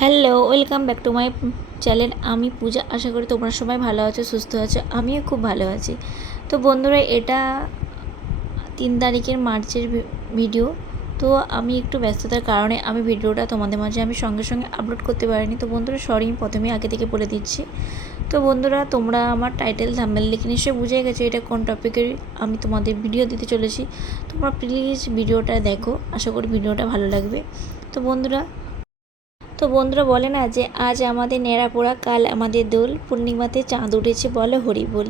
Hello, welcome back to my channel. আমি পূজা। আশা করি তোমরা সবাই ভালো আছো, সুস্থ আছো। আমিও খুব ভালো আছি। তো বন্ধুরা, এটা 3 তারিখের মার্চের ভিডিও। তো আমি একটু ব্যস্ততার কারণে আমি ভিডিওটা তোমাদের মাঝে সঙ্গে সঙ্গে আপলোড করতে পারিনি। তো বন্ধুরা, সরি, প্রথমেই আগে থেকে বলে দিচ্ছি। তো বন্ধুরা, তোমরা আমার টাইটেল থাম্বনেল দেখে নিশ্চয়ই বুঝে গেছো এটা কোন টপিকের আমি তোমাদের ভিডিও দিতে চলেছি। তোমরা প্লিজ ভিডিওটা দেখো, আশা করি ভিডিওটা ভালো লাগবে। তো বন্ধুরা বলে না যে আজ আমাদের নেড়াপোড়া, কাল আমাদের দোল, পূর্ণিমাতে চাঁদ উঠেছে বলে হরি বল।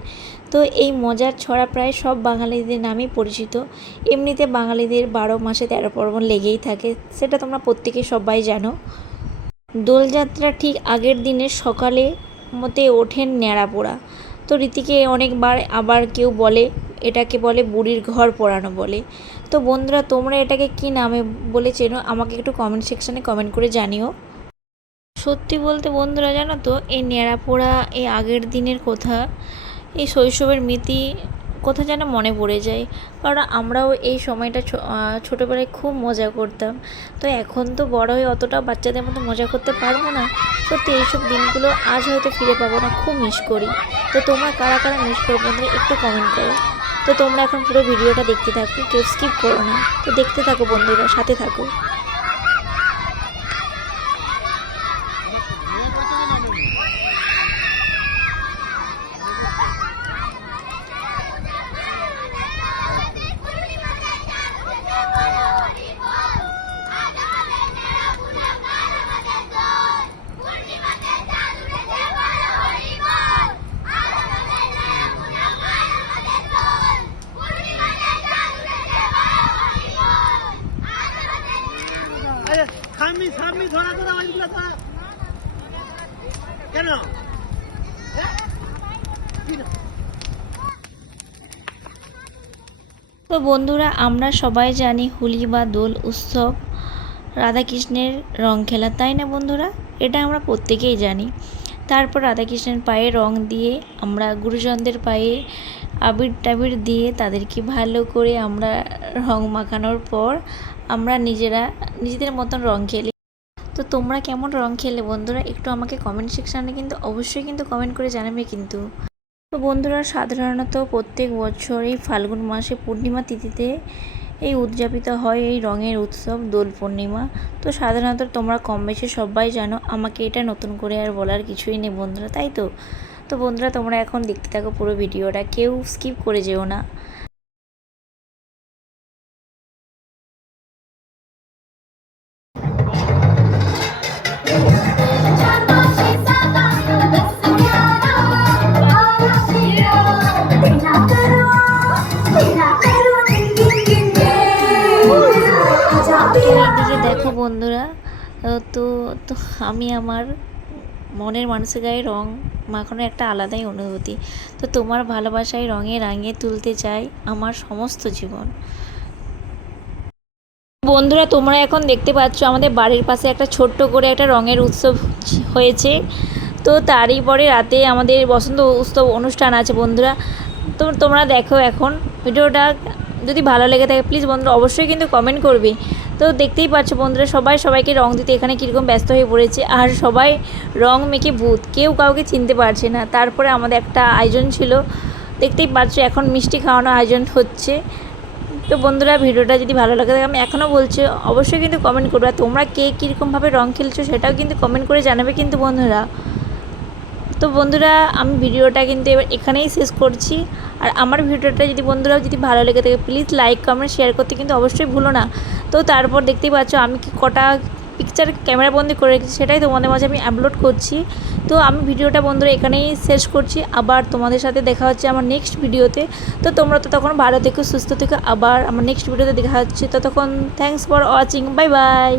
তো এই মজার ছড়া প্রায় সব বাঙালিদের নামেই পরিচিত। এমনিতে বাঙালিদের 12 মাসে 13 পার্বণ লেগেই থাকে, সেটা তোমরা প্রত্যেকে সবাই জানো। দোলযাত্রা ঠিক আগের দিনের সকালে মতে ওঠেন নেড়াপোড়া। তো রীতিকে অনেকবার আবার কেউ বলে এটাকে বলে বুড়ির ঘর পোড়ানো বলে। তো বন্ধুরা, তোমরা এটাকে কী নামে বলে চেনো আমাকে একটু কমেন্ট সেকশানে কমেন্ট করে জানিও। সত্যি বলতে বন্ধুরা, জানো তো, এই ন্যাড়াপোড়া, এই আগের দিনের কথা, এই শৈশবের স্মৃতি কথা যেন মনে পড়ে যায়। কারণ আমরাও এই সময়টা ছোটোবেলায় খুব মজা করতাম। তো এখন তো বড় হয়ে অতটা বাচ্চাদের মতো মজা করতে পারবো না। সত্যি এইসব দিনগুলো আজ হয়তো ফিরে পাবো না, খুব মিস করি। তো তোমরা কারা কারা মিস করো বন্ধুরা, একটু কমেন্ট করো। তো তোমরা এখন পুরো ভিডিওটা দেখতে থাকো, কেউ স্কিপ করো না। তো দেখতে থাকো বন্ধুরা, সাথে থাকো। সামনে ধরা ধরা ওইগুলো কেন? তো বন্ধুরা, আমরা সবাই জানি হোলি বা দোল উৎসব রাধাকৃষ্ণের রং খেলা, তাই না বন্ধুরা? এটা আমরা প্রত্যেকেই জানি। তারপর রাধাকৃষ্ণের পায়ে রং দিয়ে, আমরা গুরুজনদের পায়ে আবির টাবির দিয়ে তাদেরকে ভালো করে আমরা রং মাখানোর পর আমরা নিজেদের মতন রং খেলি। তো তোমরা কেমন রং খেলে বন্ধুরা, একটু আমাকে কমেন্ট সেকশানে কিন্তু অবশ্যই কিন্তু কমেন্ট করে জানাবে কিন্তু। তো বন্ধুরা, সাধারণত প্রত্যেক বছর এই ফাল্গুন মাসে পূর্ণিমা তিথিতে এই উদযাপিত হয় এই রঙের উৎসব দোল পূর্ণিমা। তো সাধারণত তোমরা কম বেশি সবাই জানো, আমাকে এটা নতুন করে আর বলার কিছুই নেই বন্ধুরা, তাই তো। তো বন্ধুরা, তোমরা এখন দেখতে থাকো পুরো ভিডিওটা, কেউ স্কিপ করে যেও না। এইদিকে দেখো বন্ধুরা, তো তো আমি আমার মনের মানুষের গায়ে রং মাখানোর একটা আলাদাই অনুভূতি। তো তোমার ভালোবাসায় রঙে রাঙিয়ে তুলতে চাই আমার সমস্ত জীবন। বন্ধুরা, তোমরা এখন দেখতে পাচ্ছ আমাদের বাড়ির পাশে একটা ছোট্ট করে একটা রঙের উৎসব হয়েছে। তো তারই পরে রাতে আমাদের বসন্ত উৎসব অনুষ্ঠান আছে বন্ধুরা। তো তোমরা দেখো এখন ভিডিওটা, যদি ভালো লেগে থাকে প্লিজ বন্ধুরা অবশ্যই কিন্তু কমেন্ট করবে। তো দেখতেই পাচ্ছ বন্ধুরা, সবাই সবাইকে রং দিতে এখানে কীরকম ব্যস্ত হয়ে পড়েছে, আর সবাই রং মেখে ভূত, কেউ কাউকে চিনতে পারছে না। তারপরে আমাদের একটা আয়োজন ছিল, দেখতেই পাচ্ছ এখন মিষ্টি খাওয়ানো আয়োজন হচ্ছে। তো বন্ধুরা, ভিডিওটা যদি ভালো লাগে থাকে, আমি এখনও বলছি অবশ্যই কিন্তু কমেন্ট করবে। আর তোমরা কে কীরকমভাবে রং খেলছো সেটাও কিন্তু কমেন্ট করে জানাবে কিন্তু বন্ধুরা। তো বন্ধুরা, আমি ভিডিওটা কিন্তু এবার এখানেই শেষ করছি। আর আমার ভিডিওটা যদি বন্ধুরা যদি ভালো লেগে থাকে প্লিজ লাইক কমেন্ট শেয়ার করতে কিন্তু অবশ্যই ভুলো না। তো তারপর দেখতেই পাচ্ছ আমি কি কটা পিকচার ক্যামেরা বন্দি করে রেখেছি, সেটাই তোমাদের মাঝে আমি আপলোড করছি। তো আমি ভিডিওটা বন্ধুরা এখানেই শেষ করছি, আবার তোমাদের সাথে দেখা হচ্ছে আমার নেক্সট ভিডিওতে। তো তোমরা তো তখন ভালো থেকো, সুস্থ থেকো, আবার আমার নেক্সট ভিডিওতে দেখা হচ্ছে। তো তখন thanks for watching, bye bye.